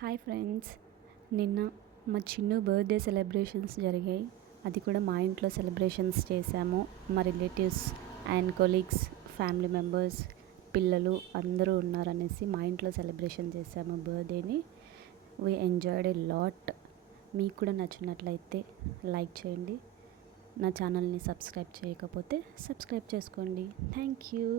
Hi friends, నిన్న మా Chinnu birthday celebrations జరిగాయి. అది కూడా మా ఇంట్లో సెలబ్రేషన్స్ చేశాము. మా relatives and colleagues, family members, పిల్లలు అందరూ ఉన్నారనేసి మా ఇంట్లో సెలబ్రేషన్ చేశాము బర్త్డేని. We enjoyed a lot. మీకు కూడా నచ్చినట్లయితే లైక్ చేయండి. నా ఛానల్ని సబ్స్క్రైబ్ చేయకపోతే సబ్స్క్రైబ్ చేసుకోండి. Thank you.